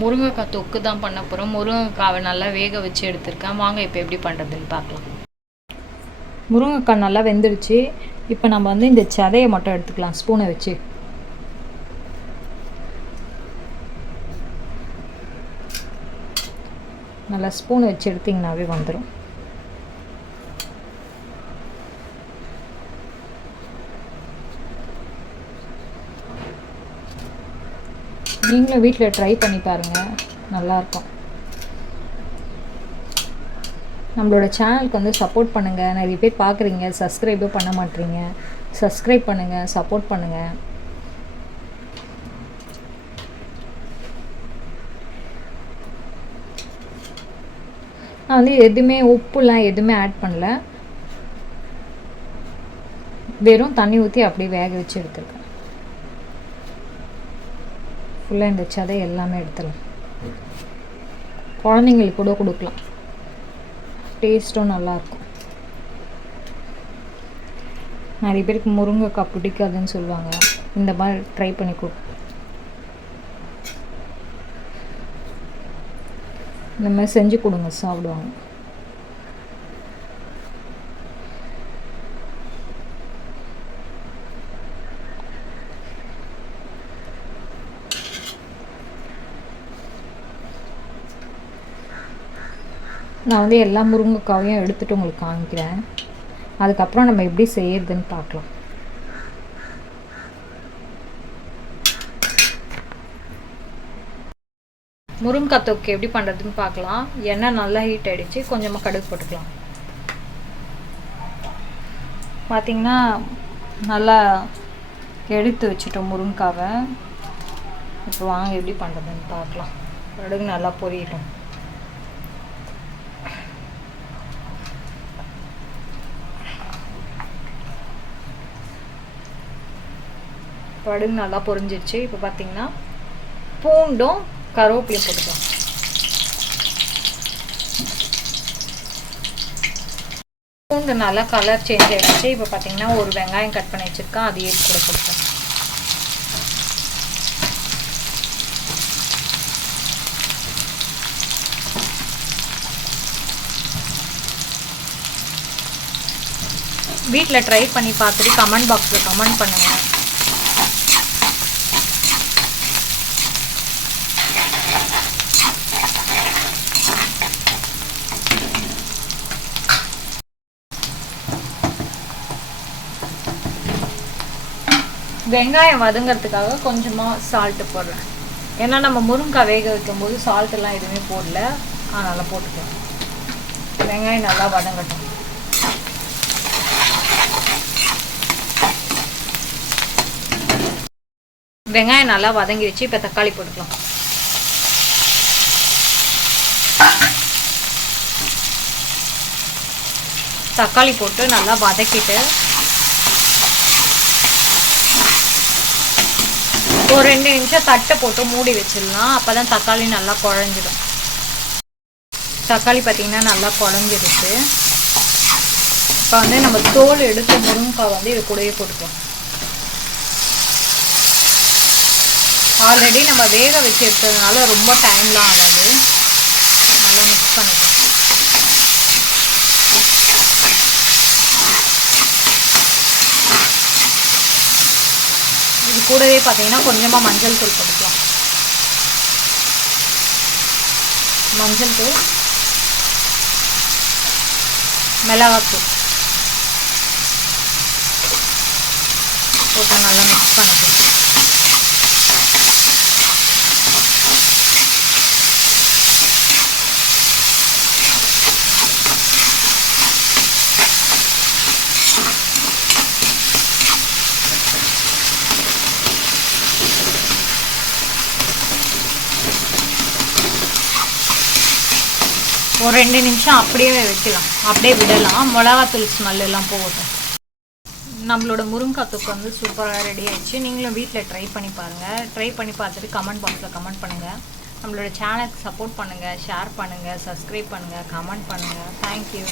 முருங்கைக்காய் தொக்கு தான் பண்ண போகிறோம். முருங்கைக்காவை நல்லா வேக வச்சு எடுத்துருக்கேன். வாங்க இப்போ எப்படி பண்ணுறதுன்னு பார்க்கலாம். முருங்கைக்காய் நல்லா வெந்துடுச்சு. இப்போ நம்ம வந்து இந்த சதையை மட்டும் எடுத்துக்கலாம் ஸ்பூனை வச்சு. நல்லா ஸ்பூனை வச்சு எடுத்திங்கனாவே வந்துடும். நீங்களும் வீட்டில் ட்ரை பண்ணி பாருங்கள், நல்லாயிருக்கும். நம்மளோட சேனலுக்கு வந்து சப்போர்ட் பண்ணுங்கள். நிறைய பேர் பார்க்குறீங்க, சப்ஸ்கிரைபே பண்ண மாட்டேறீங்க. சப்ஸ்கிரைப் பண்ணுங்கள், சப்போர்ட் பண்ணுங்கள். நான் வந்து எதுவுமே உப்புலாம் எதுவுமே ஆட் பண்ணல. வெறும் தண்ணி ஊற்றி அப்படியே வேக வச்சு எடுத்துருக்கேன். ஃபுல்லாக இந்த சதை எல்லாமே எடுத்துடலாம். குழந்தைங்களுக்கு கூட கொடுக்கலாம், டேஸ்ட்டும் நல்லாயிருக்கும். நிறைய பேருக்கு முருங்கைக்காய் பிடிக்காதுன்னு சொல்லுவாங்க. இந்த மாதிரி ட்ரை பண்ணி கொடு. இந்த மாதிரி செஞ்சு கொடுங்க, சாப்பிடுவாங்க. நான் வந்து எல்லா முருங்கைக்காயும் எடுத்துகிட்டு உங்களுக்கு காமிக்கிறேன். அதுக்கப்புறம் நம்ம எப்படி செய்யறதுன்னு பார்க்கலாம். முருங்கைக்காய் தொக்கு எப்படி பண்ணுறதுன்னு பார்க்கலாம். எண்ணெய் நல்லா ஹீட் ஆகிடுச்சு. கொஞ்சமாக கடுகு போட்டுக்கலாம். பார்த்திங்கன்னா நல்லா எடுத்து வச்சுட்டோம் முருங்கைக்காவை. இப்போ வாங்க எப்படி பண்ணுறதுன்னு பார்க்கலாம். கடுகு நல்லா பொரியட்டும். கடுகு நல்லா பொரிஞ்சிருச்சு. இப்போ பார்த்தீங்கன்னா பூண்டும் கருவேப்பிலையும் போட்டுக்கலாம். பூண்டு நல்லா கலர் சேஞ்ச் ஆகிடுச்சு. இப்போ பார்த்தீங்கன்னா ஒரு வெங்காயம் கட் பண்ணி வச்சுருக்கேன், அதையே கூட போட்டுக்கலாம். வீட்டில் ட்ரை பண்ணி பார்த்துட்டு கமெண்ட் பாக்ஸில் கமெண்ட் பண்ணுங்கள். வெங்காயம் வதங்கிறதுக்காக கொஞ்சமாக சால்ட்டு போடுறேன். ஏன்னா நம்ம முருங்கைக்காய் வேக வைக்கும்போது சால்ட்டெல்லாம் எதுவுமே போடல, அதனால் போட்டுக்கலாம். வெங்காயம் நல்லா வதங்கட்டும். வெங்காயம் நல்லா வதங்கிடுச்சு. இப்போ தக்காளி போட்டுக்கலாம். தக்காளி போட்டு நல்லா வதக்கிட்டு ஒரு 2 நிமிஷம் தட்டை போட்டு மூடி வச்சிடலாம். அப்போ தான் தக்காளி நல்லா குழஞ்சிடும். தக்காளி பார்த்திங்கன்னா நல்லா குழஞ்சிடுச்சு. இப்போ வந்து நம்ம தோல் எடுத்து முருங்கைக்காய் வந்து இது கூடவே போட்டுக்கலாம். ஆல்ரெடி நம்ம வேக வச்சு எடுத்ததுனால ரொம்ப டைம்லாம் ஆகாது. நல்லா மிக்ஸ் பண்ணிக்கலாம். இது கூடவே பார்த்தீங்கன்னா கொஞ்சமாக மஞ்சள் தூள் போட்டுக்கலாம். மஞ்சள் தூள், மிளகாத்தூள் போட்டு நல்லா மிக்ஸ் பண்ணிக்கலாம். ஒரு 2 நிமிஷம் அப்படியே வைக்கலாம், அப்படியே விடலாம். மிளகாத்தூள் ஸ்மெல்லாம் போகட்டும். நம்மளோட முருங்கைக்காய் தொக்கு வந்து சூப்பராக ரெடி ஆயிடுச்சு. நீங்களும் வீட்டில் ட்ரை பண்ணி பாருங்கள். ட்ரை பண்ணி பார்த்துட்டு கமெண்ட் பாக்ஸில் கமெண்ட் பண்ணுங்கள். நம்மளோட சேனலுக்கு சப்போர்ட் பண்ணுங்கள், ஷேர் பண்ணுங்கள், சப்ஸ்கிரைப் பண்ணுங்கள், கமெண்ட் பண்ணுங்கள். தேங்க்யூ.